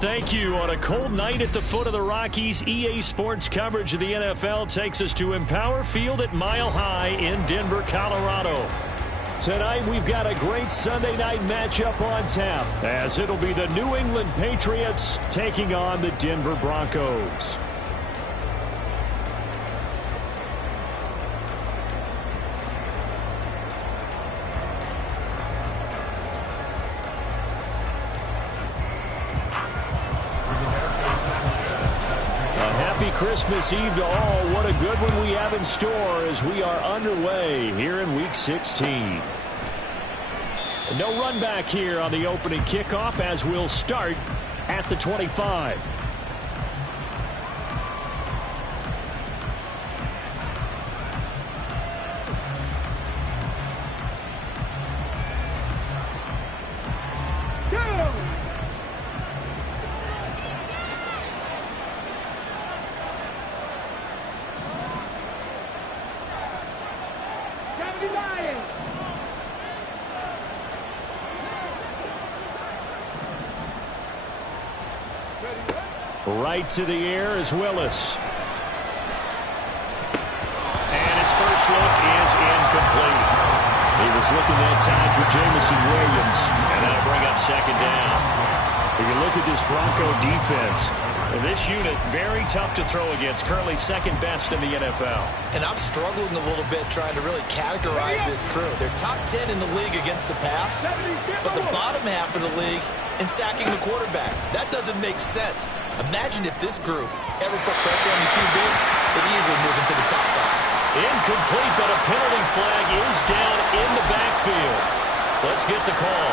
Thank you. On a cold night at the foot of the Rockies, EA Sports coverage of the NFL takes us to Empower Field at Mile High in Denver, Colorado. Tonight, we've got a great Sunday night matchup on tap, as it'll be the New England Patriots taking on the Denver Broncos. Christmas Eve to all. What a good one we have in store as we are underway here in Week 16. No run back here on the opening kickoff as we'll start at the 25. Right to the air is Willis. And his first look is incomplete. He was looking that time for Jamison Williams. And that'll bring up second down. If you look at this Bronco defense, this unit very tough to throw against. Currently second best in the NFL. And I'm struggling a little bit trying to really categorize this crew. They're top 10 in the league against the pass, but the bottom half of the league in sacking the quarterback. That doesn't make sense. Imagine if this group ever put pressure on the QB, they'd easily move into the top 5. Incomplete, but a penalty flag is down in the backfield. Let's get the call.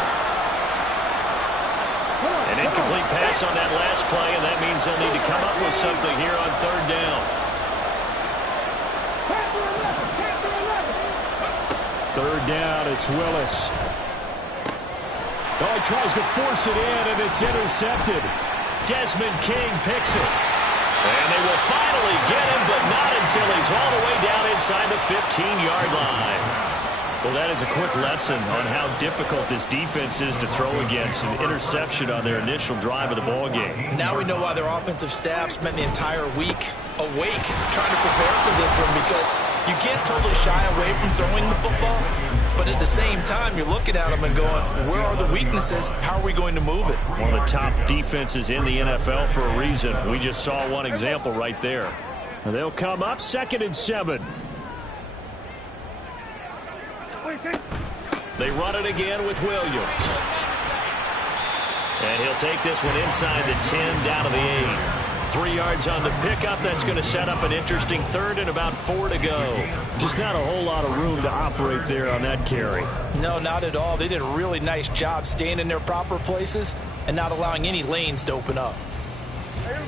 An incomplete pass on that last play, and that means they'll need to come up with something here on third down. Third down, it's Willis. Oh, he tries to force it in, and it's intercepted. Desmond King picks it. And they will finally get him, but not until he's all the way down inside the 15-yard line. Well, that is a quick lesson on how difficult this defense is to throw against. An interception on their initial drive of the ballgame. Now we know why their offensive staff spent the entire week awake trying to prepare for this one, because you can't totally shy away from throwing the football, but at the same time, you're looking at them and going, where are the weaknesses? How are we going to move it? One of the top defenses in the NFL for a reason. We just saw one example right there. They'll come up 2nd and 7. They run it again with Williams. And he'll take this one inside the 10, down to the 8. 3 yards on the pickup. That's going to set up an interesting third and about 4 to go. Just not a whole lot of room to operate there on that carry. No, not at all. They did a really nice job staying in their proper places and not allowing any lanes to open up.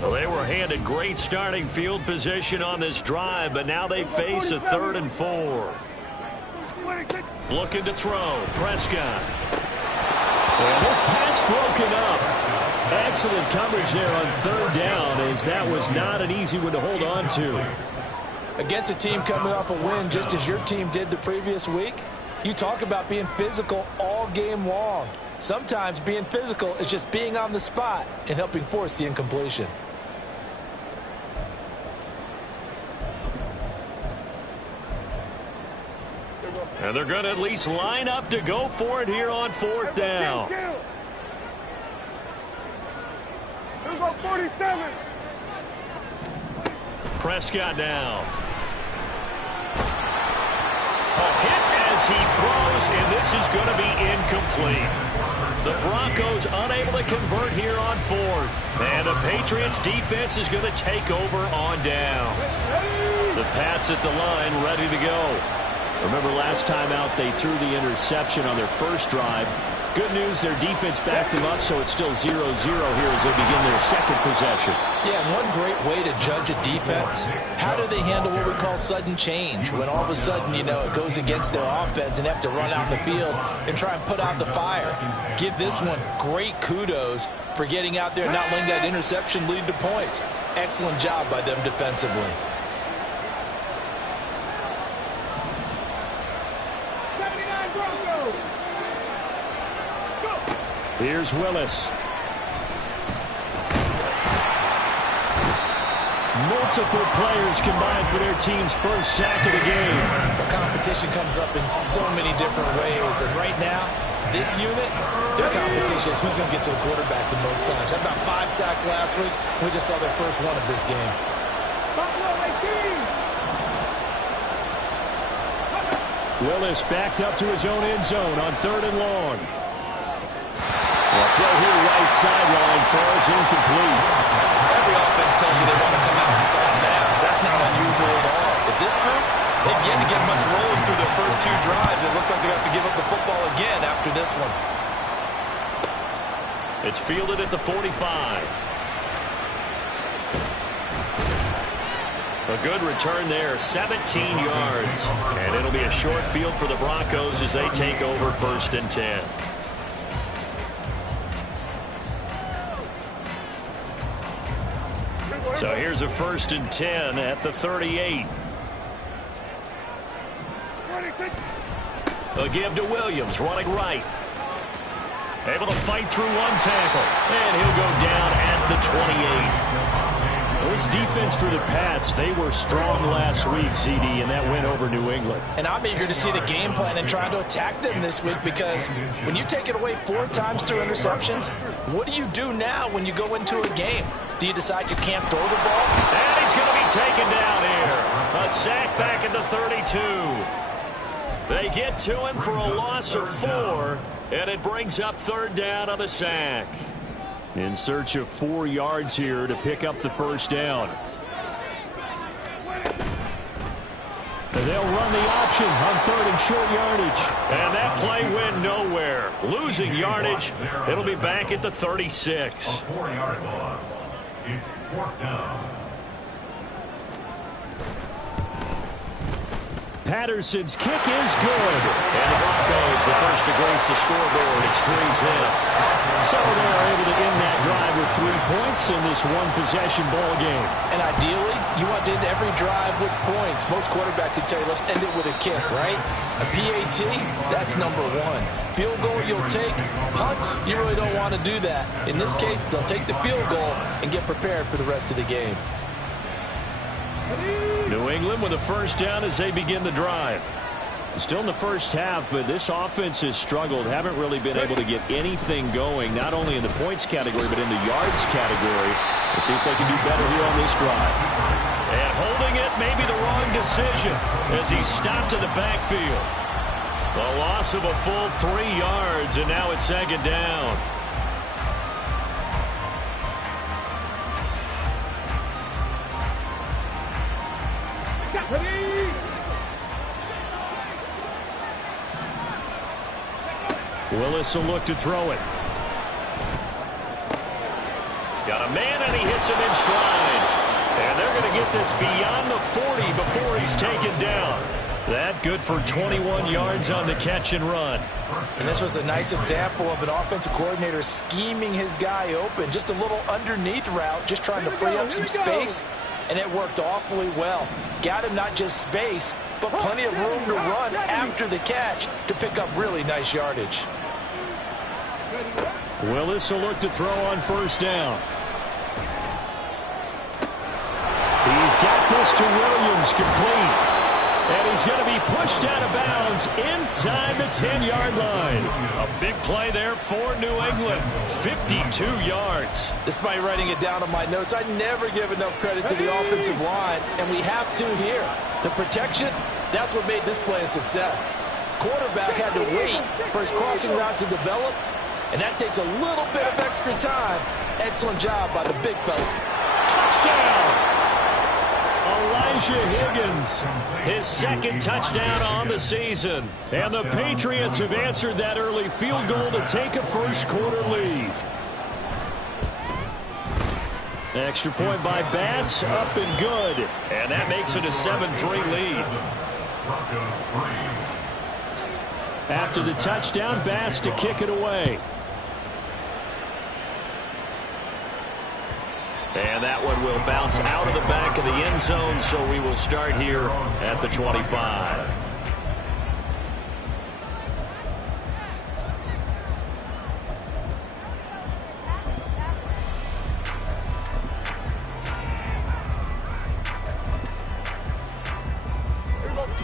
Well, they were handed great starting field position on this drive, but now they face a 3rd and 4. Looking to throw. Prescott. And this pass broken up. Excellent coverage there on 3rd down, as that was not an easy one to hold on to. Against a team coming off a win just as your team did the previous week, you talk about being physical all game long. Sometimes being physical is just being on the spot and helping force the incompletion. And they're going to at least line up to go for it here on 4th down. Here go 47. Prescott now. A hit as he throws, and this is going to be incomplete. The Broncos unable to convert here on 4th. And the Patriots defense is going to take over on down. The Pats at the line ready to go. Remember last time out they threw the interception on their first drive. Good news, their defense backed them up, so it's still 0-0 here as they begin their second possession. Yeah, and one great way to judge a defense, how do they handle what we call sudden change? When all of a sudden, you know, it goes against their offense and have to run out in the field and try and put out the fire. Give this one great kudos for getting out there and not letting that interception lead to points. Excellent job by them defensively. Here's Willis. Multiple players combined for their team's first sack of the game. The competition comes up in so many different ways, and right now, this unit, their competition is who's going to get to the quarterback the most times. Had about 5 sacks last week. We just saw their first one of this game. Willis backed up to his own end zone on 3rd and long. The throw here right sideline falls incomplete. Every offense tells you they want to come out and start fast. That's not unusual at all. But this group, they've yet to get much rolling through their first 2 drives. It looks like they have to give up the football again after this one. It's fielded at the 45. A good return there, 17 yards. And it'll be a short field for the Broncos as they take over 1st and 10. So here's a 1st and 10 at the 38. A give to Williams, running right. Able to fight through 1 tackle. And he'll go down at the 28. This defense for the Pats, they were strong last week, CD, and that win over New England. And I'm eager to see the game plan and trying to attack them this week, because when you take it away 4 times through interceptions, what do you do now when you go into a game? Do you decide you can't throw the ball? And he's going to be taken down here. A sack back at the 32. They get to him for a loss of 4, and it brings up 3rd down on the sack. In search of 4 yards here to pick up the 1st down. And they'll run the option on 3rd and short yardage. And that play went nowhere. Losing yardage. It'll be back at the 36. A 4-yard loss. It's 4th down. Patterson's kick is good. And the Broncos, the first to grace the scoreboard. It's 3's in. So they're able to end that drive with 3 points in this one-possession ball game. And ideally, you want to end every drive with points. Most quarterbacks would tell you, let's end it with a kick, right? A PAT, that's number 1. Field goal you'll take. Punts, you really don't want to do that. In this case, they'll take the field goal and get prepared for the rest of the game. New England with a 1st down as they begin the drive. Still in the first half, but this offense has struggled. Haven't really been able to get anything going, not only in the points category, but in the yards category. Let's see if they can do better here on this drive. And holding it may be the wrong decision as he stopped in the backfield. The loss of a full 3 yards, and now it's 2nd down. Willis will look to throw it. Got a man, and he hits him in stride. And they're going to get this beyond the 40 before he's taken down. That good for 21 yards on the catch and run. And this was a nice example of an offensive coordinator scheming his guy open. Just a little underneath route, just trying to free up some space. And it worked awfully well. Got him not just space, but plenty of room to run after the catch to pick up really nice yardage. Willis will look to throw on 1st down. He's got this to Williams, complete. And he's going to be pushed out of bounds inside the 10-yard line. A big play there for New England. 52 yards. Despite writing it down on my notes, I never give enough credit to the offensive line, and we have to here. The protection, that's what made this play a success. Quarterback had to wait for his crossing route to develop, and that takes a little bit of extra time. Excellent job by the big fella. Touchdown! Elijah Higgins, his 2nd touchdown on the season. And the Patriots have answered that early field goal to take a first-quarter lead. Extra point by Bass, up and good. And that makes it a 7-3 lead. After the touchdown, Bass to kick it away. And that one will bounce out of the back of the end zone, so we will start here at the 25.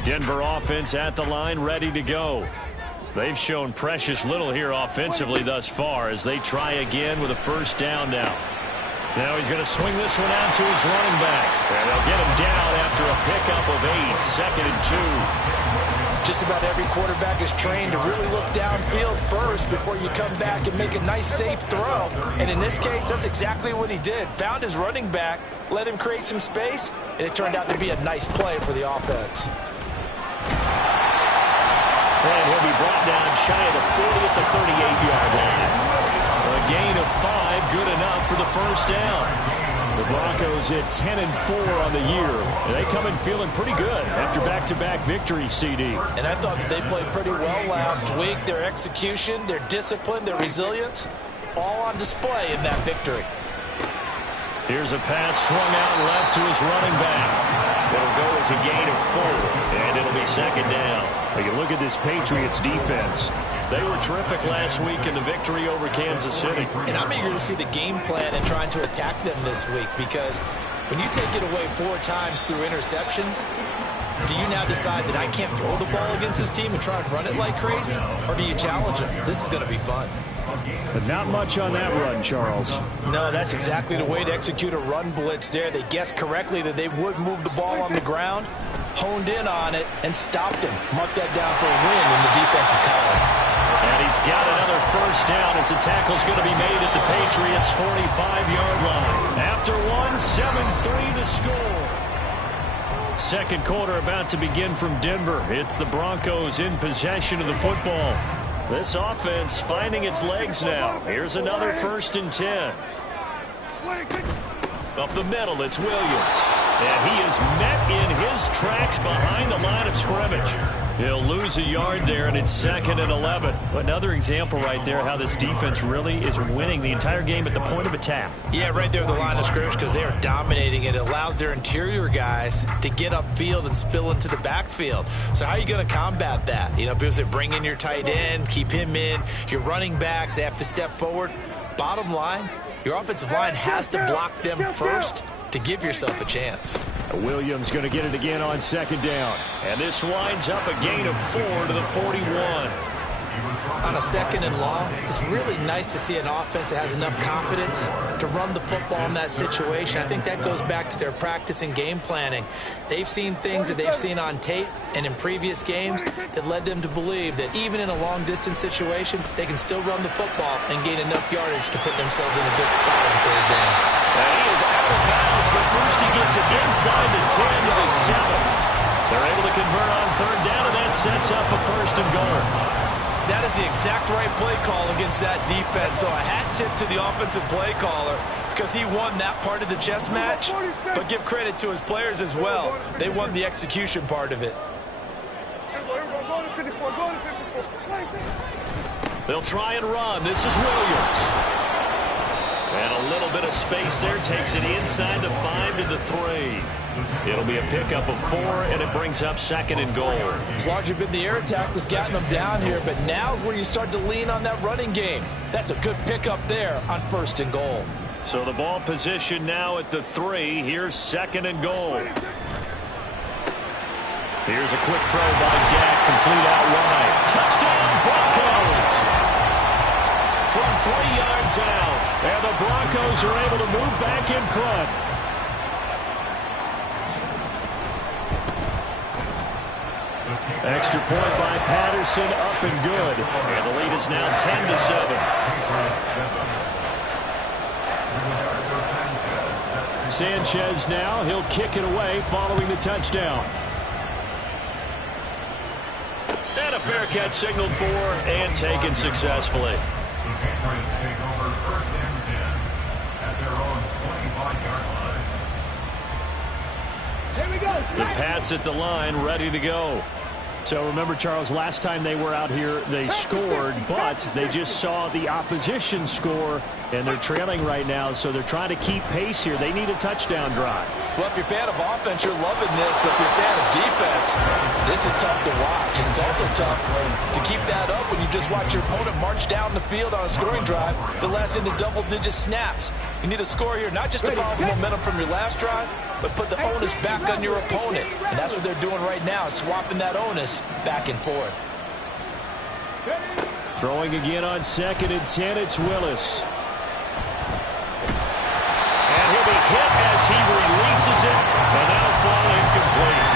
Denver offense at the line, ready to go. They've shown precious little here offensively thus far as they try again with a first down now. Now he's going to swing this one out to his running back. And they'll get him down after a pickup of 8, 2nd and 2. Just about every quarterback is trained to really look downfield first before you come back and make a nice, safe throw. And in this case, that's exactly what he did. Found his running back, let him create some space, and it turned out to be a nice play for the offense. And he'll be brought down shy of the 40 at the 38-yard line. A gain of 5, good enough for the first down. The Broncos at 10-4 on the year. And they come in feeling pretty good after back-to-back victories, CD. And I thought that they played pretty well last week. Their execution, their discipline, their resilience, all on display in that victory. Here's a pass swung out left to his running back. It'll go as a gain of 4, and it'll be 2nd down. When you look at this Patriots defense, they were terrific last week in the victory over Kansas City. And I'm eager to see the game plan and trying to attack them this week, because when you take it away 4 times through interceptions, do you now decide that I can't throw the ball against this team and try and run it like crazy? Or do you challenge them? This is going to be fun. But not much on that run, Charles. No, that's exactly the way to execute a run blitz there. They guessed correctly that they would move the ball on the ground, honed in on it, and stopped him. Mark that down for a win in the defense's column. And he's got another first down as the tackle's going to be made at the Patriots' 45-yard line. After 1, 7-3 the score. Second quarter about to begin from Denver. It's the Broncos in possession of the football. This offense finding its legs now. Here's another 1st and 10. Up the middle, it's Williams. And he is met in his tracks behind the line of scrimmage. He'll lose a yard there, and it's 2nd and 11. Another example right there how this defense really is winning the entire game at the point of attack. Yeah, right there at the line of scrimmage, because they are dominating it. It allows their interior guys to get upfield and spill into the backfield. So how are you going to combat that? You know, because they bring in your tight end, keep him in. Your running backs, they have to step forward. Bottom line, your offensive line has to block them first to give yourself a chance. Williams going to get it again on 2nd down. And this winds up a gain of 4 to the 41. On a 2nd and long, it's really nice to see an offense that has enough confidence to run the football in that situation. I think that goes back to their practice and game planning. They've seen things that they've seen on tape and in previous games that led them to believe that even in a long-distance situation, they can still run the football and gain enough yardage to put themselves in a good spot on 3rd down. And he is out of bounds, but first he gets it inside the 10 to the 7. They're able to convert on 3rd down, and that sets up a 1st and goal. That is the exact right play call against that defense. So a hat tip to the offensive play caller, because he won that part of the chess match. But give credit to his players as well. They won the execution part of it. They'll try and run. This is Williams. And a little bit of space there. Takes it inside the 5 to the 3. It'll be a pickup of 4, and it brings up 2nd and goal. It's largely been the air attack that's gotten them down here, but now is where you start to lean on that running game. That's a good pickup there on 1st and goal. So the ball position now at the 3. Here's 2nd and goal. Here's a quick throw by Dak, complete out wide. Touchdown, Broncos! From 3 yards out, and the Broncos are able to move back in front. Extra point by Patterson, up and good. And the lead is now 10 to 7. Sanchez now, he'll kick it away following the touchdown. And a fair catch signaled for and taken successfully. The Patriots take over 1st and 10 at their own 25-yard line. Here we go. The Pats at the line, ready to go. So remember, Charles, last time they were out here, they scored, but they just saw the opposition score And they're trailing right now, so they're trying to keep pace here. They need a touchdown drive. Well, if you're a fan of offense, you're loving this. But if you're a fan of defense, this is tough to watch. And it's also tough to keep that up when you just watch your opponent march down the field on a scoring drive that lasts into double-digit snaps. You need a score here, not just to follow the momentum from your last drive, but put the onus back on your opponent. And that's what they're doing right now, swapping that onus back and forth. Throwing again on 2nd and 10, it's Willis. And he'll be hit as he releases it, and that'll fall incomplete.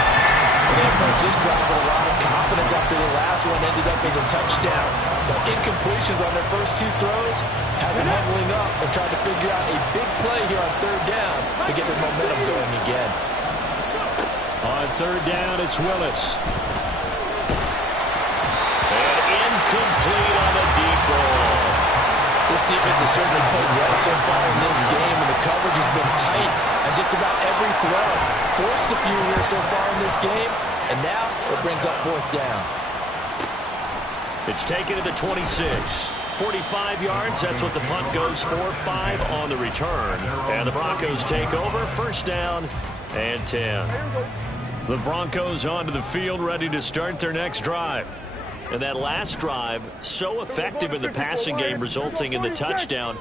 They approached this drive with a lot of confidence after the last one ended up as a touchdown. But incompletions on their first 2 throws has them huddling up and trying to figure out a big play here on 3rd down to get their momentum going again. On 3rd down, it's Willis. And incomplete on the deep ball. This defense has certainly played well so far in this game, and the coverage has been tight on just about every throw. Forced a few here so far in this game, and now it brings up 4th down. It's taken to the 26. 45 yards, that's what the punt goes for. 5 on the return. And the Broncos take over. 1st down and 10. The Broncos onto the field, ready to start their next drive. And that last drive, so effective in the passing game, resulting in the touchdown.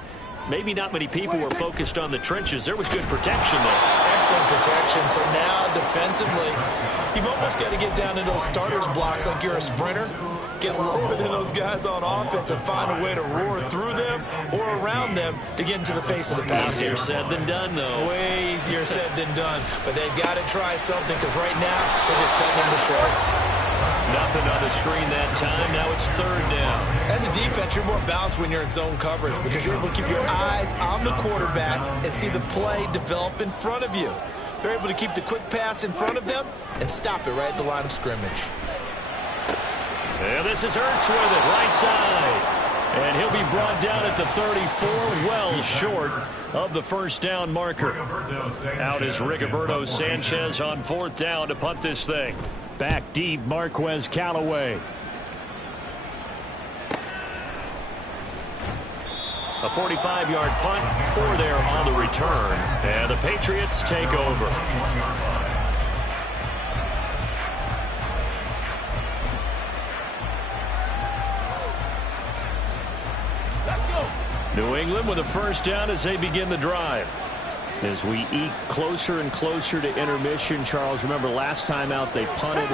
Maybe not many people were focused on the trenches. There was good protection there. Excellent protection. So now defensively, you've almost got to get down in those starters blocks like you're a sprinter. Get lower than those guys on offense and find a way to roar through them or around them to get into the face of the pass. Easier said than done, though. Way easier said than done. But they've got to try something because right now they're just cutting them to shreds. Nothing on the screen that time. Now it's 3rd down. As a defense, you're more balanced when you're in zone coverage because you're able to keep your eyes on the quarterback and see the play develop in front of you. They're able to keep the quick pass in front of them and stop it right at the line of scrimmage. And this is Ertz with it, right side. And he'll be brought down at the 34, well short of the 1st down marker. Out is Rigoberto Sanchez on 4th down to punt this thing. Back deep, Marquez Callaway. A 45-yard punt, 4 there on the return. And the Patriots take over. New England with a 1st down as they begin the drive. As we eke closer and closer to intermission, Charles, remember last time out they punted.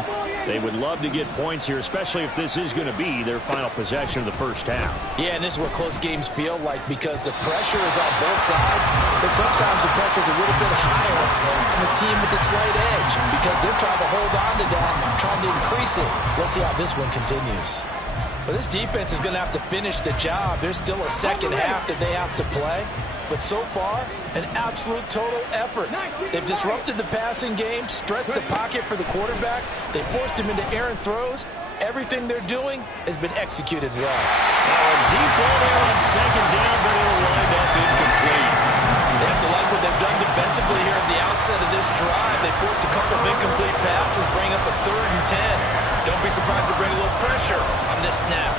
They would love to get points here, especially if this is going to be their final possession of the 1st half. Yeah, and this is what close games feel like because the pressure is on both sides, but sometimes the pressure is a little bit higher on the team with the slight edge because they're trying to hold on to that, trying to increase it. Let's see how this one continues. Well, this defense is going to have to finish the job. There's still a 2nd half that they have to play. But so far, an absolute total effort. They've disrupted the passing game, stressed the pocket for the quarterback. They forced him into errant throws. Everything they're doing has been executed well. Now a deep ball there on 2nd down, but it'll wind up incomplete. They have to like what they've done defensively here at the outset of this drive. They forced a couple of incomplete passes, bring up a 3rd and 10. Don't be surprised to bring a little pressure on this snap.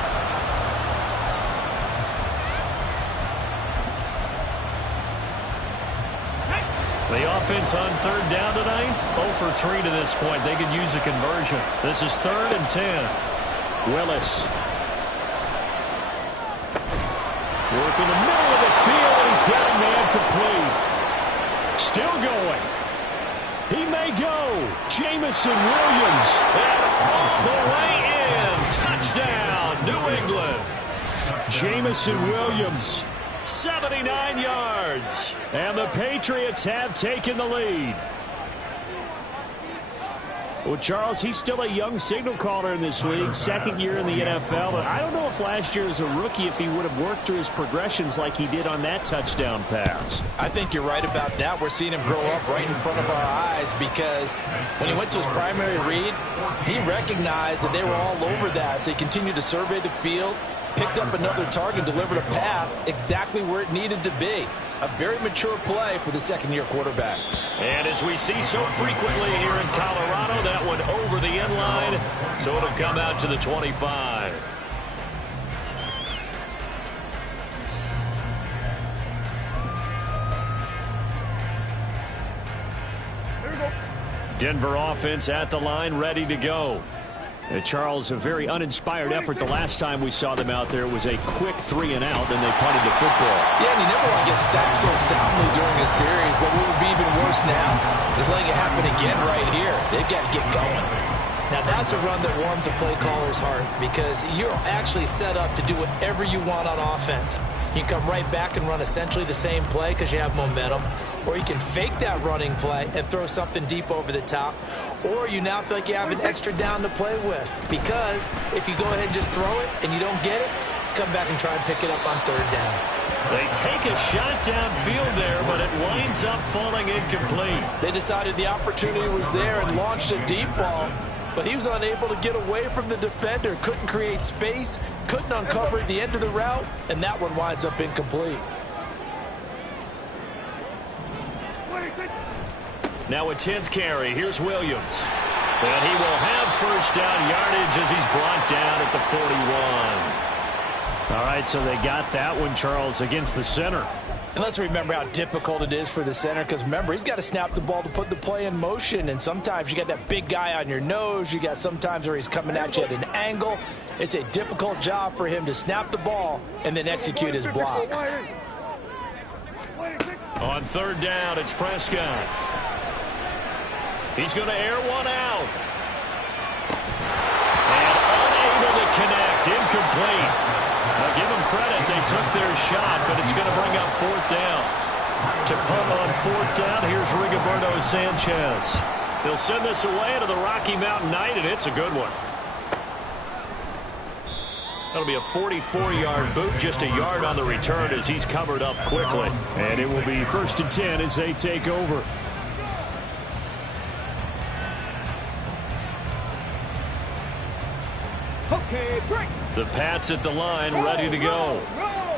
The offense on 3rd down tonight, 0 for 3 to this point. They could use a conversion. This is 3rd and 10. Willis. Working the middle of the field, and he's got a man complete. Still going. He may go. Jamison Williams. And all the way in. Touchdown, New England. Jamison Williams. 79 yards. And the Patriots have taken the lead. Well, Charles, he's still a young signal caller in this league, 2nd year in the NFL. And I don't know if last year as a rookie, if he would have worked through his progressions like he did on that touchdown pass. I think you're right about that. We're seeing him grow up right in front of our eyes because when he went to his primary read, he recognized that they were all over that as they continued to survey the field, picked up another target, delivered a pass exactly where it needed to be. A very mature play for the 2nd-year quarterback. And as we see so frequently here in Colorado, that one over the end line, so it'll come out to the 25. Denver offense at the line, ready to go. Charles, a very uninspired effort the last time we saw them out there. It was a quick 3 and out, and they punted the football. Yeah, and you never want to get stopped so soundly during a series, but what would be even worse now is letting it happen again right here. They've got to get going. Now, that's a run that warms a play caller's heart because you're actually set up to do whatever you want on offense. You can come right back and run essentially the same play because you have momentum, or you can fake that running play and throw something deep over the top, or you now feel like you have an extra down to play with because if you go ahead and just throw it and you don't get it, come back and try and pick it up on 3rd down. They take a shot downfield there, but it winds up falling incomplete. They decided the opportunity was there and launched a deep ball, but he was unable to get away from the defender, couldn't create space, couldn't uncover at the end of the route, and that one winds up incomplete. Now a 10th carry. Here's Williams. And he will have first down yardage as he's brought down at the 41. All right, so they got that one, Charles, against the center. And let's remember how difficult it is for the center because, remember, he's got to snap the ball to put the play in motion. And sometimes you got that big guy on your nose. You got sometimes where he's coming at you at an angle. It's a difficult job for him to snap the ball and then execute his block. On 3rd down, it's Prescott. He's going to air one out. And unable to connect. Incomplete. Now give them credit. They took their shot, but it's going to bring up 4th down. To punt on 4th down, here's Rigoberto Sanchez. They'll send this away to the Rocky Mountain Knight, and it's a good one. That'll be a 44-yard boot, just a yard on the return as he's covered up quickly. And it will be 1st and 10 as they take over. Okay, break. The Pats at the line, ready to go.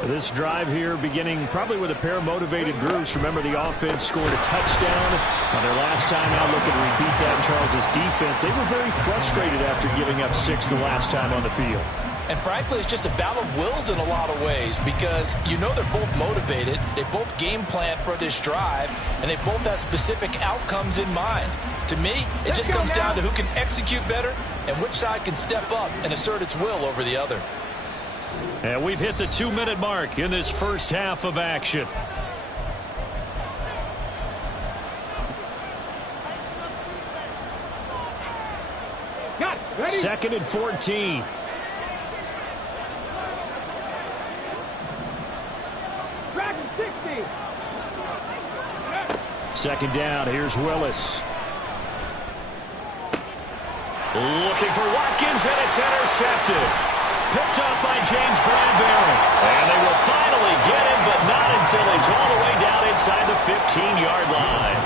This drive here beginning probably with a pair of motivated groups. Remember, the offense scored a touchdown on their last time out. Looking to repeat that. Charles's defense, they were very frustrated after giving up 6 the last time on the field. And frankly, it's just a battle of wills in a lot of ways because you know they're both motivated. They both game plan for this drive, and they both have specific outcomes in mind. To me, it just comes down to who can execute better and which side can step up and assert its will over the other. And we've hit the 2-minute mark in this first half of action. Got it. Ready? 2nd and 14. Dragon 60. 2nd down. Here's Willis. Looking for Watkins, and it's intercepted. Picked up by James Bradbury. And they will finally get him, but not until he's all the way down inside the 15-yard line.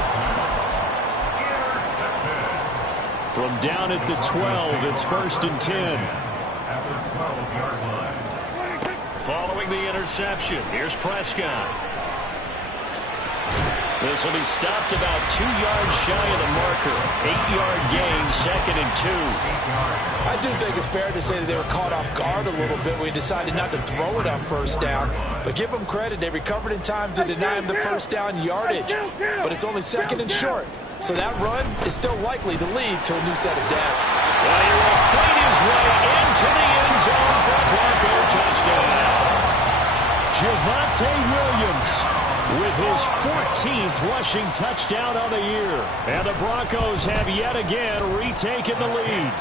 From down at the 12, it's 1st and 10. At the 12-yard line. Following the interception, here's Prescott. This will be stopped about 2 yards shy of the marker. 8-yard gain, 2nd and 2. I do think it's fair to say that they were caught off guard a little bit. We decided not to throw it on 1st down. But give them credit. They recovered in time to deny him the 1st down yardage. But it's only 2nd and short. So that run is still likely to lead to a new set of downs. Well, he will fight his way into the end zone for a Bronco touchdown. Javonte Williams with his 14th rushing touchdown on the year. And the Broncos have yet again retaken the lead.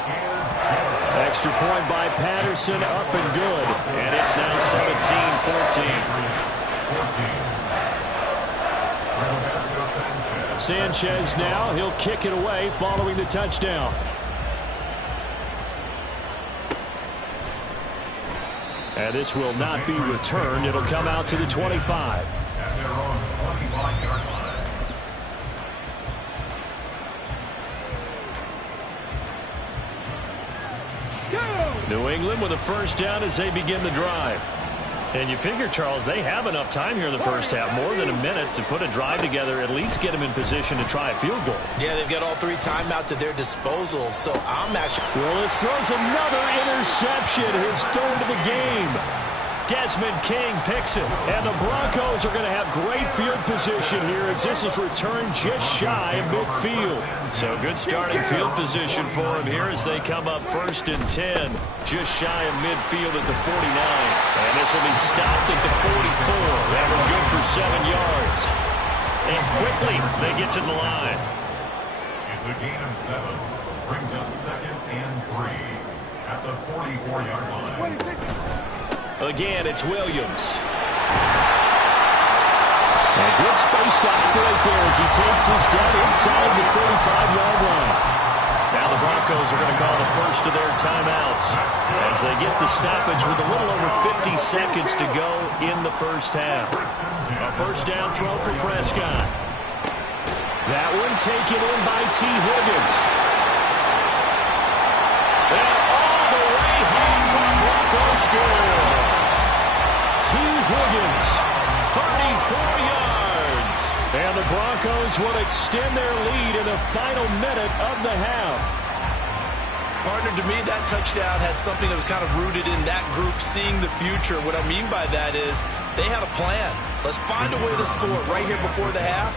Extra point by Patterson, up and good. And it's now 17-14. Sanchez now, he'll kick it away following the touchdown. And this will not be returned. It'll come out to the 25. At their own 21-yard line. New England with a 1st down as they begin the drive. And you figure, Charles, they have enough time here in the first half, more than a minute, to put a drive together, at least get them in position to try a field goal. Yeah, they've got all 3 timeouts at their disposal, so I'm actually... Willis throws another interception, his 3rd of the game. Desmond King picks it. And the Broncos are going to have great field position here as this is returned just shy of midfield. So good starting field position for them here as they come up 1st and 10, just shy of midfield at the 49. And this will be stopped at the 44. That one good for 7 yards. And quickly they get to the line. It's a gain of 7. Brings up 2nd and 3 at the 44-yard line. Again, it's Williams. And good space to operate there as he takes this down inside the 45-yard line. Now the Broncos are going to call the first of their timeouts as they get the stoppage with a little over 50 seconds to go in the first half. A first down throw for Prescott. That one taken in by T. Higgins. And all the way home for a Broncos score. T. Higgins, 34 yards. And the Broncos will extend their lead in the final minute of the half. Partner, to me, that touchdown had something that was kind of rooted in that group seeing the future. What I mean by that is they had a plan. Let's find a way to score right here before the half.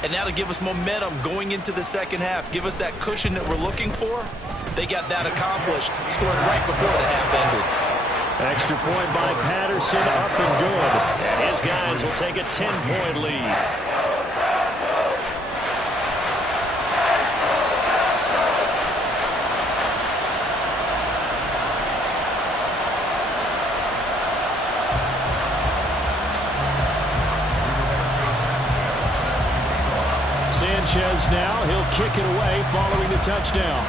And now to give us momentum going into the second half, give us that cushion that we're looking for. They got that accomplished, scoring right before the half ended. Extra point by Patterson, up and good. And his guys will take a 10-point lead. Sanchez now, he'll kick it away following the touchdown.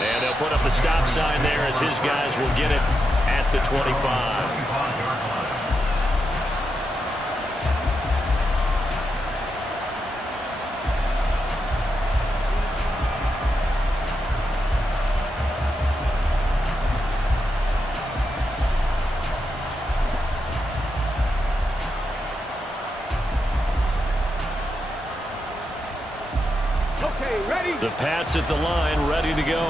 And they'll put up the stop sign there as his guys will get it at the 25. The Pats at the line, ready to go.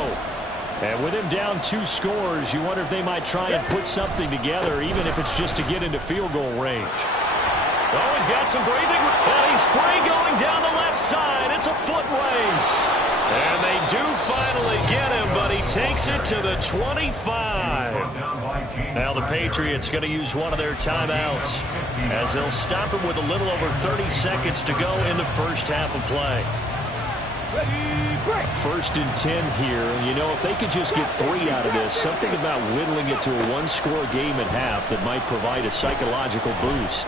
And with him down 2 scores, you wonder if they might try and put something together, even if it's just to get into field goal range. Oh, he's got some breathing. And he's free going down the left side. It's a foot race. And they do finally get him, but he takes it to the 25. Now the Patriots going to use one of their timeouts as they'll stop him with a little over 30 seconds to go in the first half of play. 1st and 10 here, and you know, if they could just get 3 out of this, something about whittling it to a 1-score game at half that might provide a psychological boost.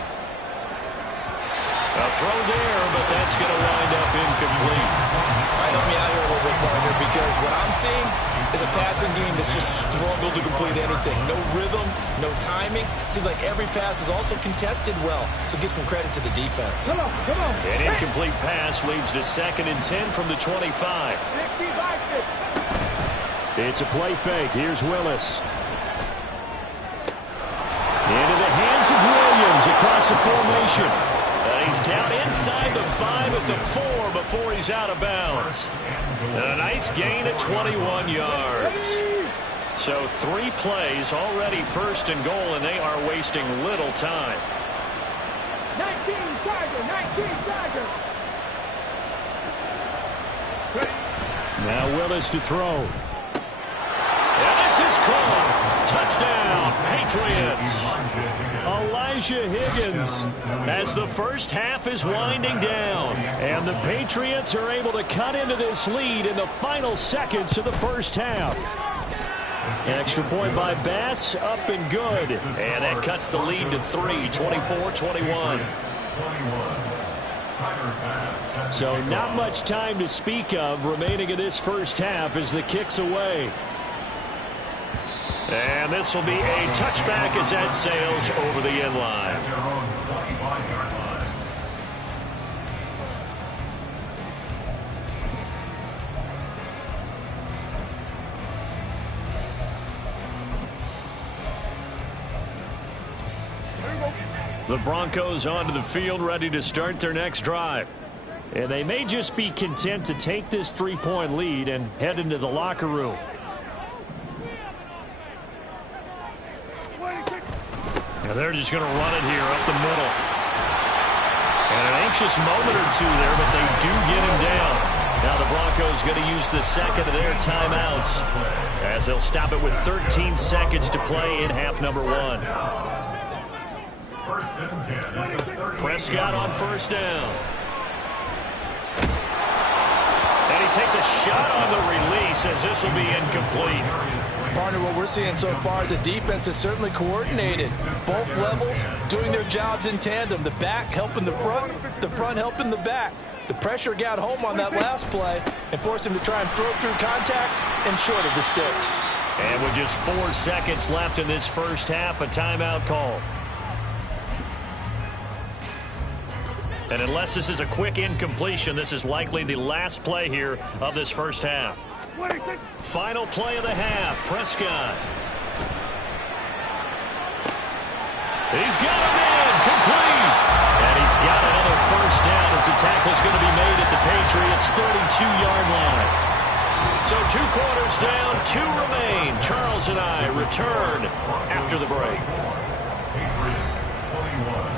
A throw there, but that's going to wind up incomplete. All right, help me out here a little bit, partner, because what I'm seeing is a passing game that's just struggled to complete anything. No rhythm, no timing. Seems like every pass is also contested well, so give some credit to the defense. Come on. An incomplete pass leads to 2nd and 10 from the 25. It's a play fake. Here's Willis. Into the hands of Williams across the formation. He's down inside the 5 at the 4 before he's out of bounds. And a nice gain at 21 yards. So 3 plays already 1st and goal, and they are wasting little time. 19 Tiger. Now Willis to throw. And this is caught. Touchdown, Patriots. Elijah Higgins as the first half is winding down. And the Patriots are able to cut into this lead in the final seconds of the first half. Extra point by Bass, up and good. And that cuts the lead to 3, 24-21. So not much time to speak of remaining in this first half as the kick's away. And this will be a touchback as that sails over the end line. The Broncos onto the field, ready to start their next drive. And they may just be content to take this 3-point lead and head into the locker room. And they're just going to run it here up the middle. And an anxious moment or two there, but they do get him down. Now the Broncos going to use the second of their timeouts as they'll stop it with 13 seconds to play in half number 1. Prescott on first down. And he takes a shot on the release as this will be incomplete. Partner, what we're seeing so far is the defense is certainly coordinated. Both levels doing their jobs in tandem. The back helping the front helping the back. The pressure got home on that last play and forced him to try and throw through contact and short of the sticks. And with just 4 seconds left in this first half, a timeout call. And unless this is a quick incompletion, this is likely the last play here of this first half. Final play of the half, Prescott. He's got him in, complete. And he's got another first down as the tackle's going to be made at the Patriots' 32-yard line. So 2 quarters down, 2 remain. Charles and I return after the break. Patriots 21.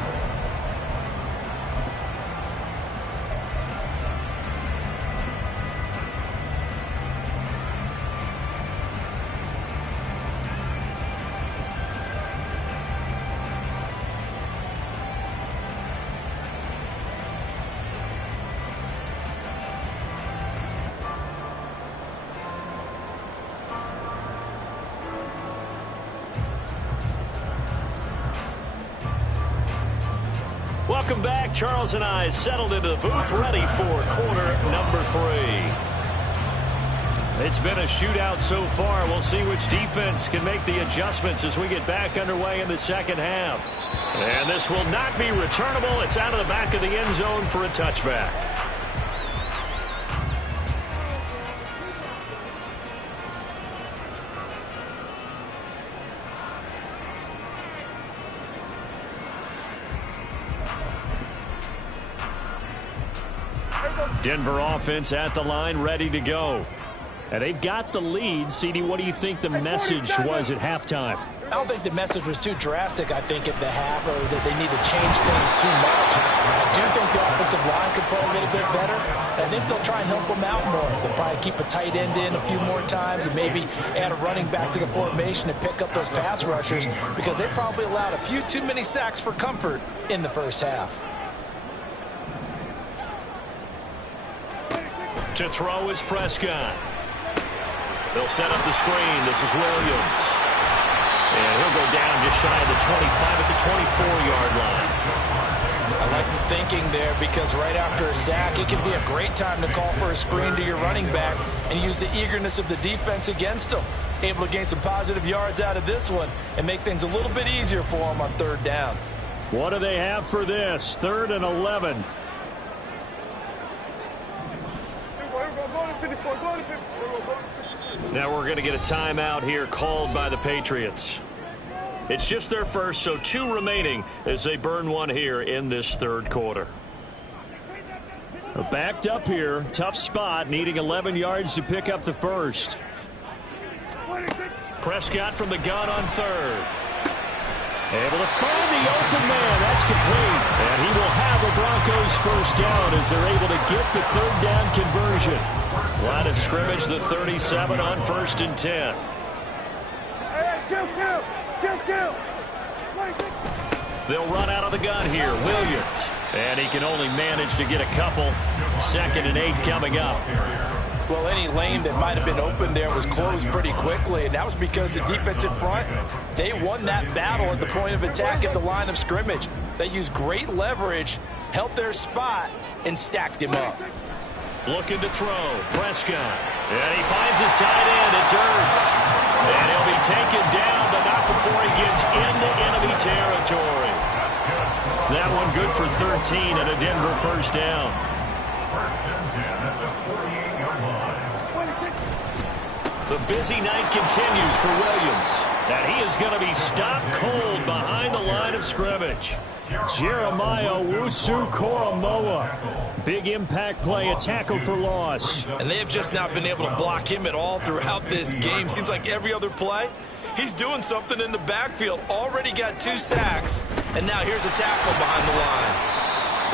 Welcome back. Charles and I settled into the booth, ready for quarter number 3. It's been a shootout so far. We'll see which defense can make the adjustments as we get back underway in the second half. And this will not be returnable. It's out of the back of the end zone for a touchback. Denver offense at the line, ready to go. And they've got the lead. CD, what do you think the message was at halftime? I don't think the message was too drastic, I think, at the half, or that they need to change things too much. I do think the offensive line could play a little bit better. I think they'll try and help them out more. They'll probably keep a tight end in a few more times and maybe add a running back to the formation and pick up those pass rushers, because they probably allowed a few too many sacks for comfort in the first half. To throw is Prescott. They'll set up the screen. This is Williams. And he'll go down just shy of the 25 at the 24-yard line. I like the thinking there, because right after a sack, it can be a great time to call for a screen to your running back and use the eagerness of the defense against them. Able to gain some positive yards out of this one and make things a little bit easier for them on third down. What do they have for this? 3rd and 11. Now we're going to get a timeout here called by the Patriots. It's just their first, so 2 remaining as they burn one here in this third quarter. Backed up here, tough spot, needing 11 yards to pick up the first. Prescott from the gun on 3rd. Able to find the open man. That's complete. And he will have the Broncos first down as they're able to get the 3rd down conversion. Line of scrimmage, the 37 on 1st and 10. They'll run out of the gun here. Williams. And he can only manage to get a couple. 2nd and 8 coming up. Well, any lane that might have been open there was closed pretty quickly, and that was because the defensive front, they won that battle at the point of attack at the line of scrimmage. They used great leverage, held their spot, and stacked him up. Looking to throw. Prescott. And he finds his tight end. It's Ertz. And he'll be taken down, but not before he gets into enemy territory. That one good for 13 and a Denver first down. 1st and 10 at the 48-yard line. The busy night continues for Williams. And he is going to be stopped cold behind the line of scrimmage. Jeremiah Owusu-Koramoah. Big impact play, a tackle for loss. And they have just not been able to block him at all throughout this game. Seems like every other play, He's doing something in the backfield. Already got 2 sacks. And now here's a tackle behind the line.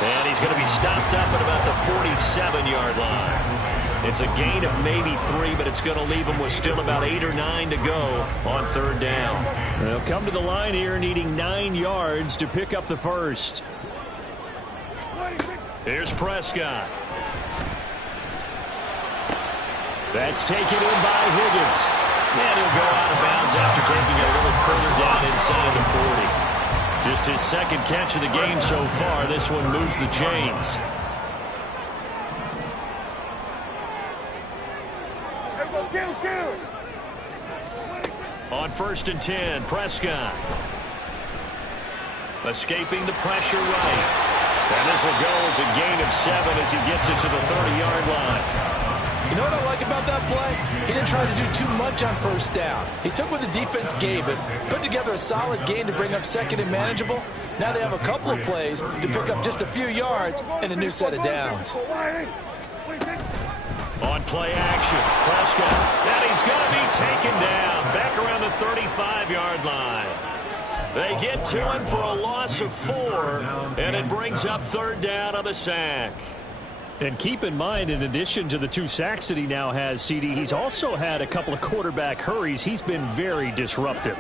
And he's going to be stopped up at about the 47-yard line. It's a gain of maybe 3, but it's going to leave him with still about 8 or 9 to go on 3rd down. They'll come to the line here needing 9 yards to pick up the first. Here's Prescott. That's taken in by Higgins. And he'll go out of bounds after taking it a little further down inside of the 40. Just his 2nd catch of the game so far. This one moves the chains. On 1st and 10, Prescott. Escaping the pressure right. And this will go as a gain of 7 as he gets it to the 30-yard line. You know what I like about that play? He didn't try to do too much on 1st down. He took what the defense gave him, put together a solid gain to bring up 2nd and manageable. Now they have a couple of plays to pick up just a few yards and a new set of downs. On play action, Prescott. And he's going to be taken down back around the 35-yard line. They get to him for a loss of 4, and it brings up 3rd down on the sack. And keep in mind, in addition to the 2 sacks that he now has, CD, he's also had a couple of quarterback hurries. He's been very disruptive.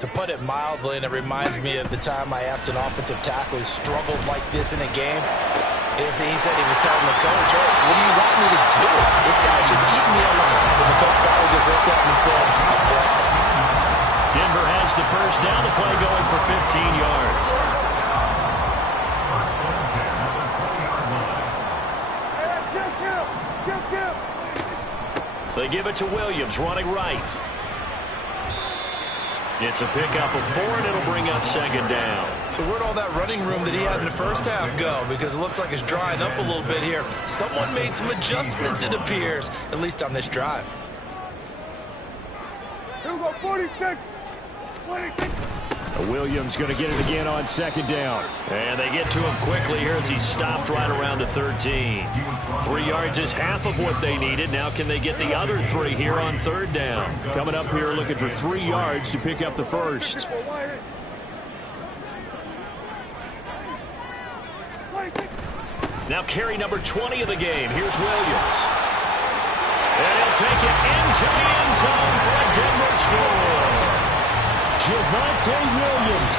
To put it mildly, and it reminds me of the time I asked an offensive tackle who struggled like this in a game. He said he was telling the coach, "Hey, what do you want me to do? This guy's just eating me alive." And the coach finally just looked at him and said, "I'm glad." Denver has the 1st down, the play going for 15 yards. They give it to Williams, running right. It's a pickup of 4, and it'll bring up 2nd down. So where'd all that running room that he had in the 1st half go? Because it looks like it's drying up a little bit here. Someone made some adjustments, it appears, at least on this drive. Here we go, 46. 26. Williams going to get it again on 2nd down. And they get to him quickly here as he stopped right around the 13. 3 yards is half of what they needed. Now can they get the other 3 here on 3rd down? Coming up here looking for 3 yards to pick up the first. Now carry number 20 of the game. Here's Williams. And he'll take it into the end zone for a Denver score. Javonte Williams.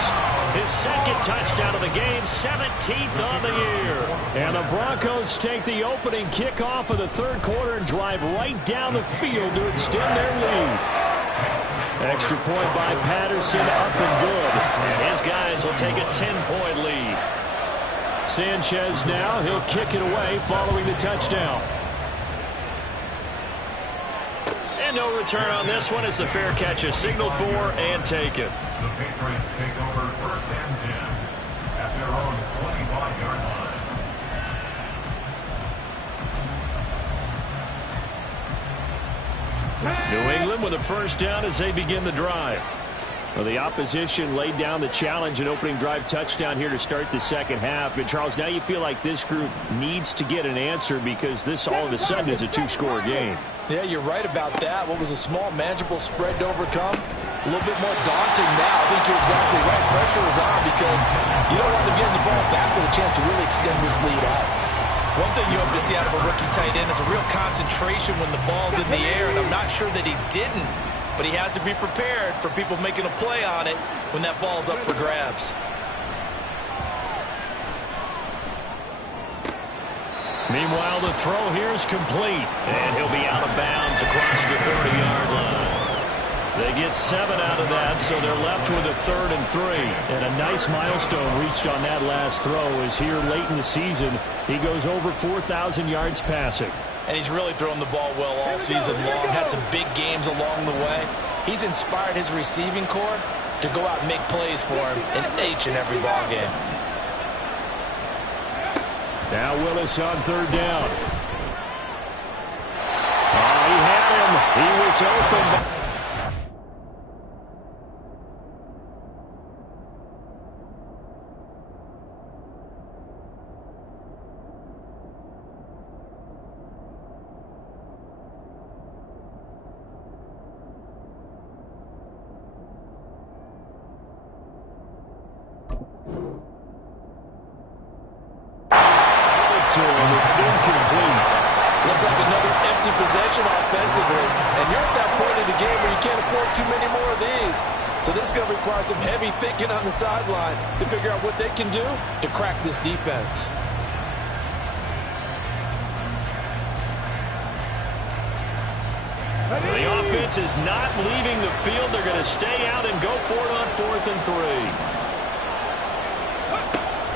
His 2nd touchdown of the game, 17th on the year. And the Broncos take the opening kickoff of the 3rd quarter and drive right down the field to extend their lead. Extra point by Patterson, up and good. And his guys will take a 10-point lead. Sanchez now, he'll kick it away following the touchdown. And no return on this one as the fair catch is signaled for and taken. The Patriots take over 1st and 10 at their own 25-yard line. New England with a 1st down as they begin the drive. Well, the opposition laid down the challenge, an opening drive touchdown here to start the 2nd half. And, Charles, now you feel like this group needs to get an answer because this all of a sudden is a 2-score game. Yeah, you're right about that. What was a small, manageable spread to overcome? A little bit more daunting now. I think you're exactly right. Pressure is on because you don't want to get the ball back with a chance to really extend this lead out. One thing you hope to see out of a rookie tight end is a real concentration when the ball's in the air, and I'm not sure that he didn't, but he has to be prepared for people making a play on it when that ball's up for grabs. Meanwhile, the throw here is complete. And he'll be out of bounds across the 30-yard line. They get 7 out of that, so they're left with a 3rd and 3. And a nice milestone reached on that last throw as here late in the season, he goes over 4,000 yards passing. And he's really thrown the ball well all season long. Had some big games along the way. He's inspired his receiving corps to go out and make plays for him in each and every ball game. Now Willis on 3rd down. Oh, he had him. He was open. to him. It's incomplete. Looks like another empty possession offensively. And you're at that point in the game where you can't afford too many more of these. So this is going to require some heavy thinking on the sideline to figure out what they can do to crack this defense. The offense is not leaving the field. They're going to stay out and go for it on 4th and 3.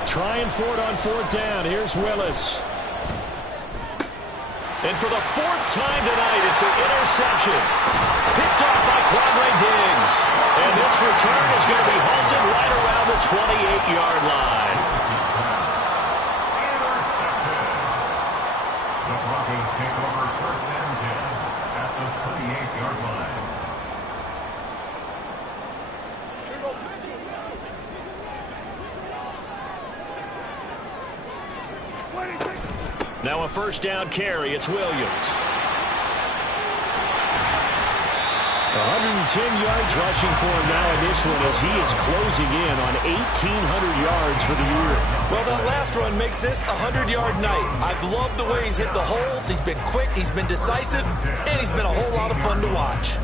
Trying for it on 4th down. Here's Willis. And for the 4th time tonight, it's an interception. Picked off by Quandre Diggs. And this return is going to be halted right around the 28-yard line. The Broncos take over 1st and 10 at the 28-yard line. Now a 1st down carry. It's Williams. 110 yards rushing for him now in this one as he is closing in on 1,800 yards for the year. Well, that last run makes this a 100-yard night. I've loved the way he's hit the holes. He's been quick, he's been decisive, and he's been a whole lot of fun to watch.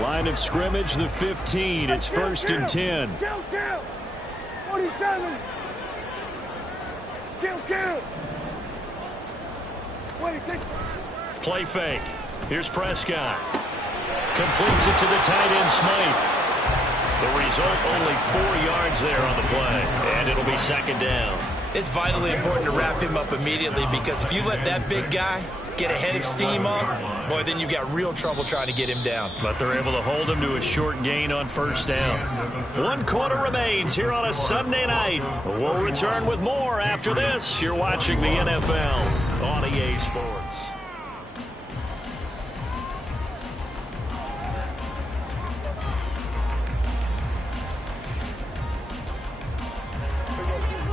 Line of scrimmage, the 15. It's 1st and 10. Kill! 47! Kill! 26! Play fake. Here's Prescott. Completes it to the tight end, Smythe. The result, only 4 yards there on the play. And it'll be 2nd down. It's vitally important to wrap him up immediately because if you let that big guy get a head of steam up, boy, then you've got real trouble trying to get him down. But they're able to hold him to a short gain on 1st down. 1 quarter remains here on a Sunday night. We'll return with more after this. You're watching the NFL on EA Sports.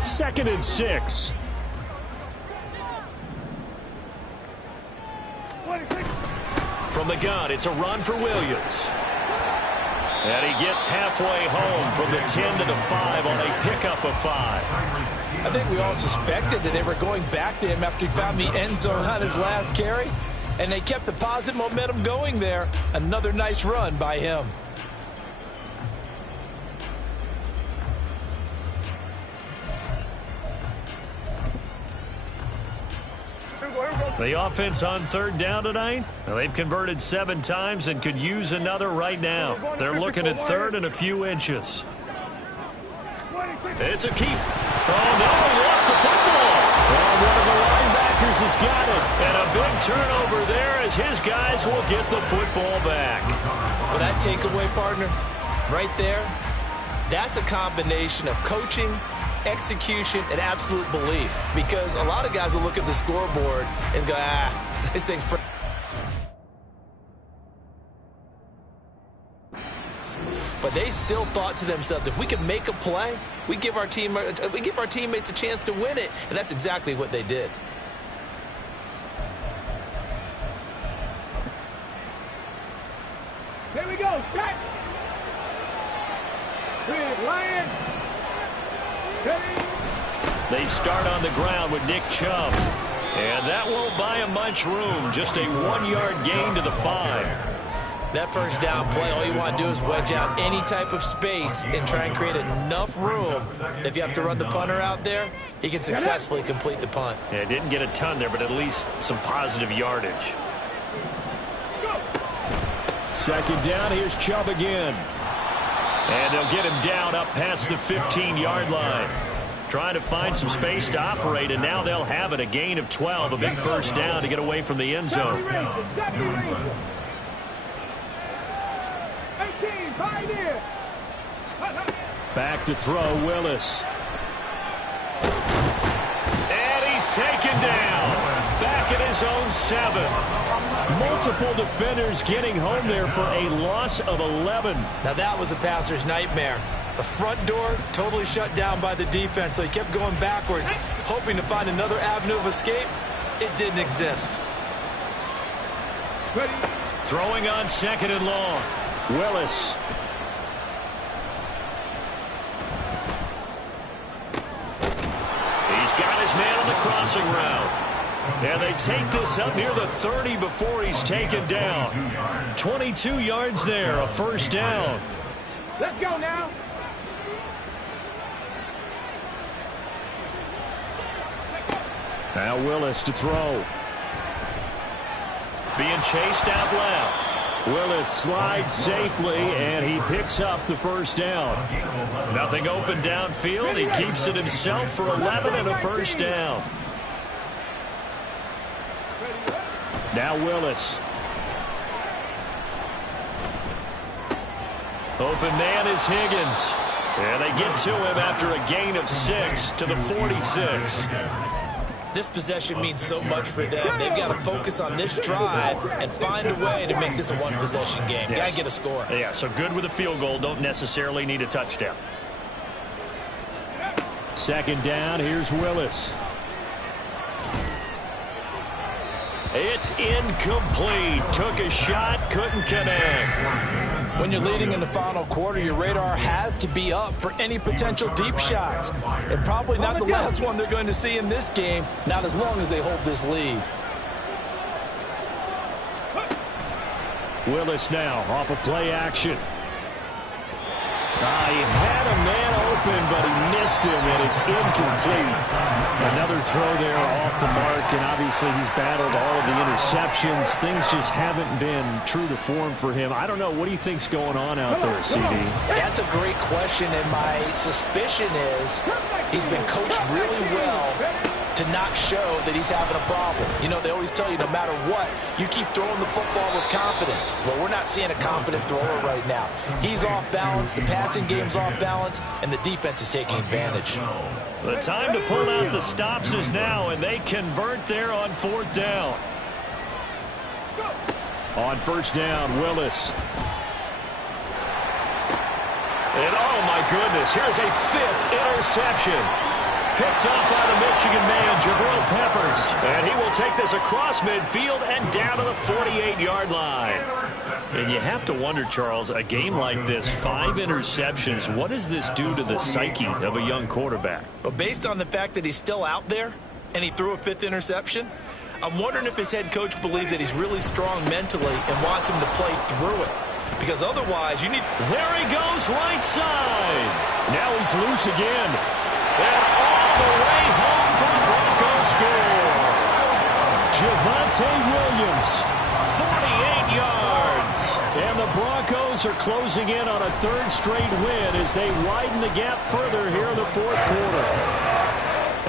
Second and 6. From the gun, it's a run for Williams. And he gets halfway home from the 10 to the 5 on a pickup of 5. I think we all suspected that they were going back to him after he found the end zone on his last carry. And they kept the positive momentum going there. Another nice run by him. The offense on 3rd down tonight, well, they've converted 7 times and could use another right now. They're looking at 3rd and a few inches. It's a keep. Oh, no, he lost the football. Well, one of the linebackers has got it. And a big turnover there as his guys will get the football back. Well, that takeaway, partner, right there, that's a combination of coaching, execution, and absolute belief. Because a lot of guys will look at the scoreboard and go, this thing's pretty. But they still thought to themselves, if we can make a play, we give our teammates a chance to win it. And that's exactly what they did. Here we go, set! Lion! They start on the ground with Nick Chubb. And that won't buy him much room. Just a 1-yard gain to the 5. That 1st down play, all you want to do is wedge out any type of space and try and create enough room. If you have to run the punter out there, he can successfully complete the punt. Yeah, didn't get a ton there, but at least some positive yardage. 2nd down, here's Chubb again. And they'll get him down up past the 15-yard line. Trying to find some space to operate, and now they'll have it. A gain of 12, a big 1st down to get away from the end zone. Back to throw, Willis. And he's taken down. Back at his own 7. Multiple defenders getting home there for a loss of 11. Now that was a passer's nightmare. The front door totally shut down by the defense, so he kept going backwards, hoping to find another avenue of escape. It didn't exist. Throwing on 2nd and long. Willis. He's got his man on the crossing route. And they take this up near the 30 before he's taken down. 22 yards there, a first down. Let's go now. Now Willis to throw. Being chased out left. Willis slides safely, and he picks up the first down. Nothing open downfield. He keeps it himself for 11 and a first down. Now Willis. Open man is Higgins. And they get to him after a gain of 6 to the 46. This possession means so much for them. They've got to focus on this drive and find a way to make this a one-possession game. Got to get a score. Yeah, so good with a field goal. Don't necessarily need a touchdown. Second down, here's Willis. It's incomplete. Took a shot, couldn't connect. When you're leading in the final quarter, your radar has to be up for any potential deep shots. And probably not the last one they're going to see in this game, not as long as they hold this lead. Willis now off of play action. He had a man open, but he missed him, and it's incomplete. Another throw there off the mark, and obviously he's battled all of the interceptions. Things just haven't been true to form for him. I don't know. What do you think's going on out there, CD? That's a great question, and my suspicion is he's been coached really well to not show that he's having a problem. You know, they always tell you no matter what, you keep throwing the football with confidence. Well, we're not seeing a confident thrower right now. He's off balance, the passing game's off balance, and the defense is taking advantage. The time to pull out the stops is now, and they convert there on fourth down. On first down, Willis. And oh my goodness, here's a 5th interception. Picked up by the Michigan man, Jabril Peppers. And he will take this across midfield and down to the 48-yard line. And you have to wonder, Charles, a game like this, 5 interceptions, what does this do to the psyche of a young quarterback? Well, based on the fact that he's still out there and he threw a 5th interception, I'm wondering if his head coach believes that he's really strong mentally and wants him to play through it. Because otherwise, you need... There he goes, right side. Now he's loose again. And all the way home for the Broncos score. Javonte Williams, 48 yards. And the Broncos are closing in on a 3rd straight win as they widen the gap further here in the 4th quarter.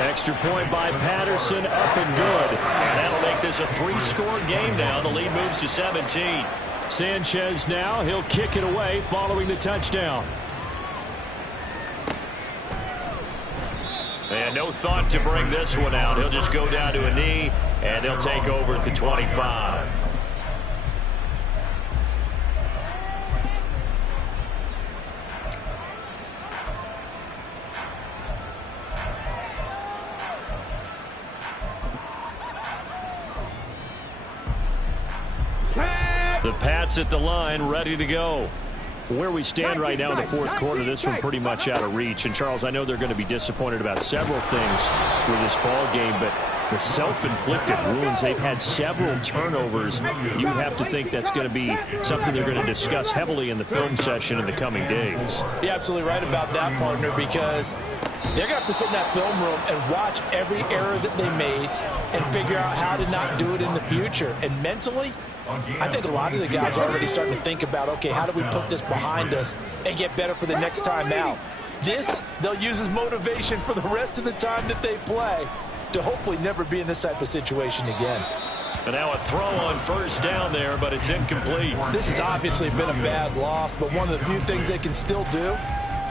Extra point by Patterson, up and good. And that'll make this a 3-score game now. The lead moves to 17. Sanchez now, he'll kick it away following the touchdown. And no thought to bring this one out. He'll just go down to a knee, and they'll take over at the 25. The Pats at the line, ready to go. Where we stand right now in the 4th quarter, this one pretty much out of reach. And, Charles, I know they're going to be disappointed about several things with this ball game, but the self-inflicted wounds, they've had several turnovers. You have to think that's going to be something they're going to discuss heavily in the film session in the coming days. You're absolutely right about that, partner, because they're going to have to sit in that film room and watch every error that they made and figure out how to not do it in the future. And mentally, I think a lot of the guys are already starting to think about, okay, how do we put this behind us and get better for the next time out? This, they'll use as motivation for the rest of the time that they play to hopefully never be in this type of situation again. And now a throw on first down there, but it's incomplete. This has obviously been a bad loss, but one of the few things they can still do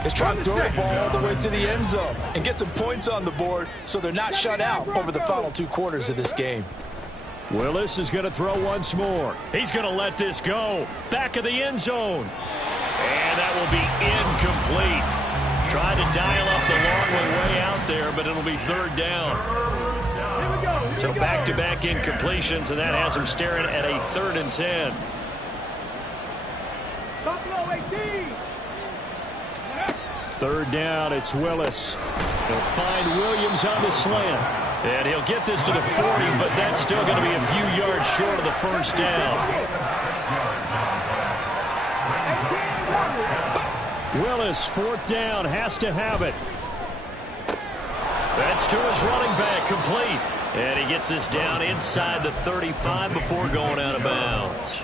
is try to throw the ball all the way to the end zone and get some points on the board so they're not shut out over the final 2 quarters of this game. Willis is going to throw once more. He's going to let this go. Back of the end zone. And that will be incomplete. Trying to dial up the long way out there, but it'll be 3rd down. So back-to-back incompletions, and that has him staring at a 3rd and 10. Third down, it's Willis. They'll find Williams on the slant. And he'll get this to the 40, but that's still going to be a few yards short of the first down. Willis, fourth down, has to have it. That's to his running back, complete. And he gets this down inside the 35 before going out of bounds.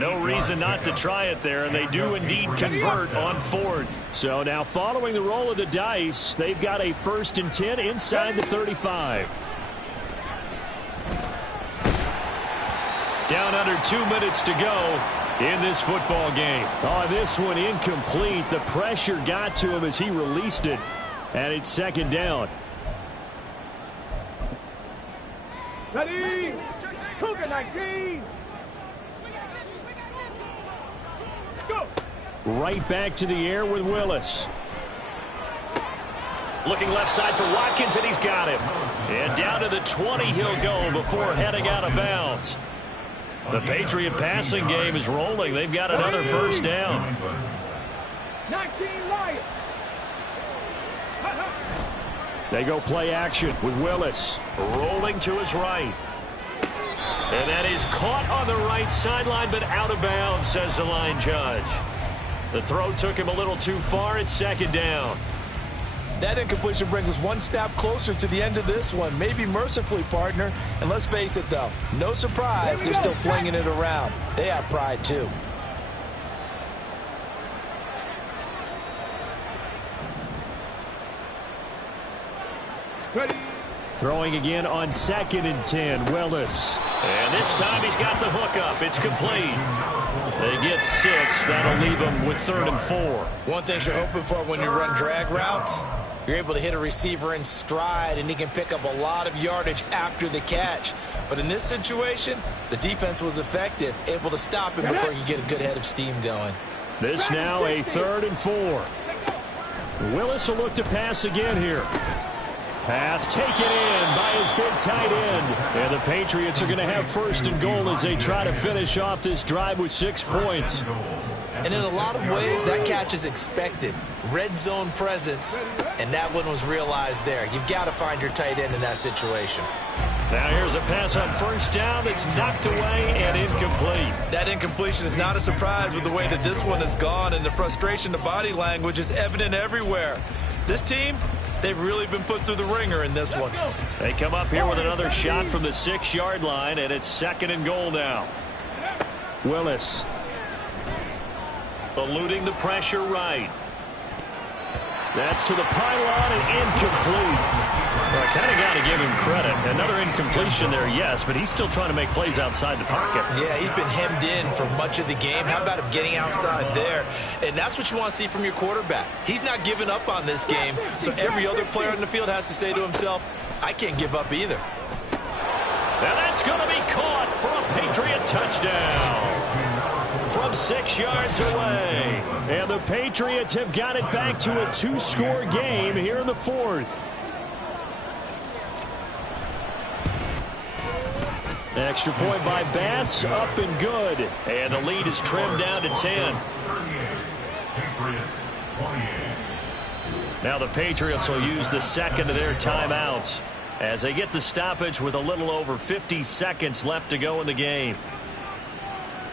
No reason not to try it there, and they do indeed convert on fourth. So now following the roll of the dice, they've got a 1st and 10 inside the 35. Down under 2 minutes to go in this football game. Oh, this one incomplete. The pressure got to him as he released it, and it's 2nd down. Ready? Cougar 19. Go. Right back to the air with Willis. Looking left side for Watkins, and he's got him. And down to the 20 he'll go before heading out of bounds. The Patriot passing game is rolling. They've got another first down. 19 Lions. They go play action with Willis. Rolling to his right. And that is caught on the right sideline, but out of bounds, says the line judge. The throw took him a little too far. It's 2nd down. That incompletion brings us one step closer to the end of this one. Maybe mercifully, partner. And let's face it, though, no surprise, they're still flinging it around. They have pride, too. Ready? Throwing again on 2nd and 10, Willis. And this time he's got the hook up. It's complete. They get 6. That'll leave them with 3rd and 4. One thing you're hoping for when you run drag routes, you're able to hit a receiver in stride, and he can pick up a lot of yardage after the catch. But in this situation, the defense was effective, able to stop him before he could get a good head of steam going. This now a 3rd and 4. Willis will look to pass again here. Pass taken in by his big tight end. And the Patriots are going to have 1st and goal as they try to finish off this drive with 6 points. And in a lot of ways, that catch is expected. Red zone presence, and that one was realized there. You've got to find your tight end in that situation. Now here's a pass on 1st down that's knocked away and incomplete. That incompletion is not a surprise with the way that this one has gone, and the frustration, the body language is evident everywhere. This team, they've really been put through the ringer in this one. They come up here with another shot from the 6-yard line, and it's 2nd and goal now. Willis. Eluding the pressure right. That's to the pylon and incomplete. Well, I kind of got to give him credit. Another incompletion there, yes, but he's still trying to make plays outside the pocket. Yeah, he's been hemmed in for much of the game. How about him getting outside there? And that's what you want to see from your quarterback. He's not giving up on this game, so every other player on the field has to say to himself, I can't give up either. And that's going to be caught for a Patriot touchdown from 6 yards away. And the Patriots have got it back to a 2-score game here in the 4th. Extra point by Bass, up and good. And the lead is trimmed down to 10. Now the Patriots will use the 2nd of their timeouts as they get the stoppage with a little over 50 seconds left to go in the game.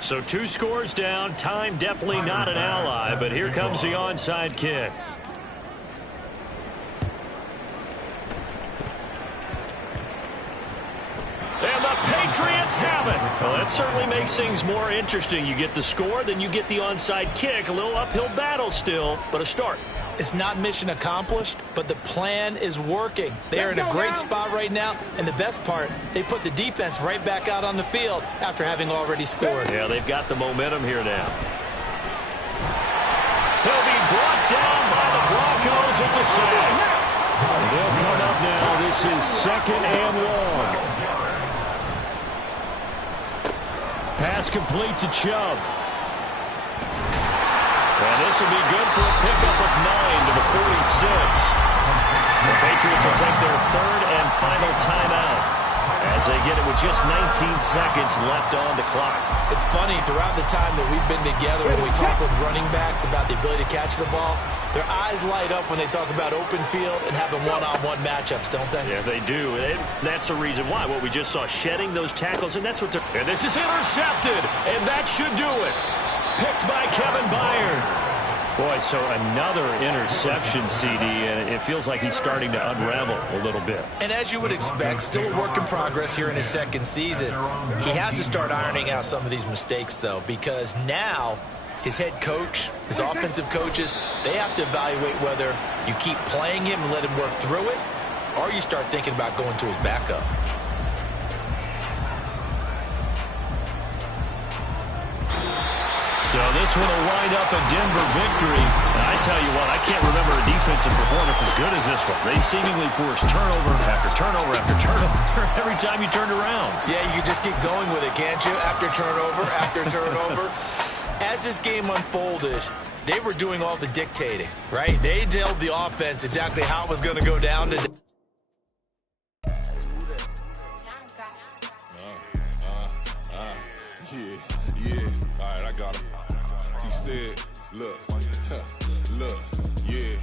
So 2 scores down. Time definitely not an ally, but here comes the onside kick. And the Patriots have it. Well, that certainly makes things more interesting. You get the score, then you get the onside kick. A little uphill battle still, but a start. It's not mission accomplished, but the plan is working. They're in a great spot right now, and the best part, they put the defense right back out on the field after having already scored. Yeah, they've got the momentum here now. He'll be brought down by the Broncos. It's a sack. They'll come up now. This is 2nd and long. Pass complete to Chubb. And this will be good for a pickup of 9 to the 46. The Patriots will take their 3rd and final timeout. as they get it with just 19 seconds left on the clock. It's funny, throughout the time that we've been together, when we talk with running backs about the ability to catch the ball, their eyes light up when they talk about open field and having one-on-one matchups, don't they? Yeah, they do. That's the reason why. What we just saw, shedding those tackles, and that's what they're... And this is intercepted, and that should do it. Picked by Kevin Byard. Boy, so another interception, CD, and it feels like he's starting to unravel a little bit. And as you would expect, still a work in progress here in his second season. He has to start ironing out some of these mistakes, though, because now his head coach, his offensive coaches, they have to evaluate whether you keep playing him and let him work through it, or you start thinking about going to his backup. So this one will wind up a Denver victory. And I tell you what, I can't remember a defensive performance as good as this one. They seemingly forced turnover after turnover after turnover every time you turned around. Yeah, you can just keep going with it, can't you? After turnover, after turnover. As this game unfolded, they were doing all the dictating, right? They told the offense exactly how it was going to go down today. Yeah, all right, I got him. He said, look, yeah.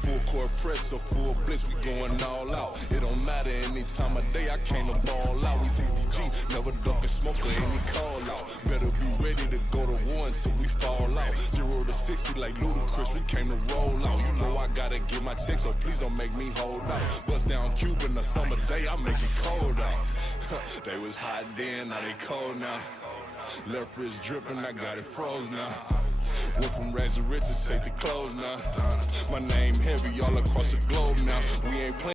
Full court press or full blitz, we going all out. It don't matter any time of day, I came to ball out. We TTG, never duck a smoker, any call out. Better be ready to go to war until we fall out. 0 to 60 like Ludacris, we came to roll out. You know I gotta get my check, so please don't make me hold out. Bust down Cuban a summer day, I make it cold out. They was hot then, now they cold now. Left wrist dripping, I got it froze now. Went from rags to riches, take the clothes now. My name heavy all across the globe now. We ain't playing.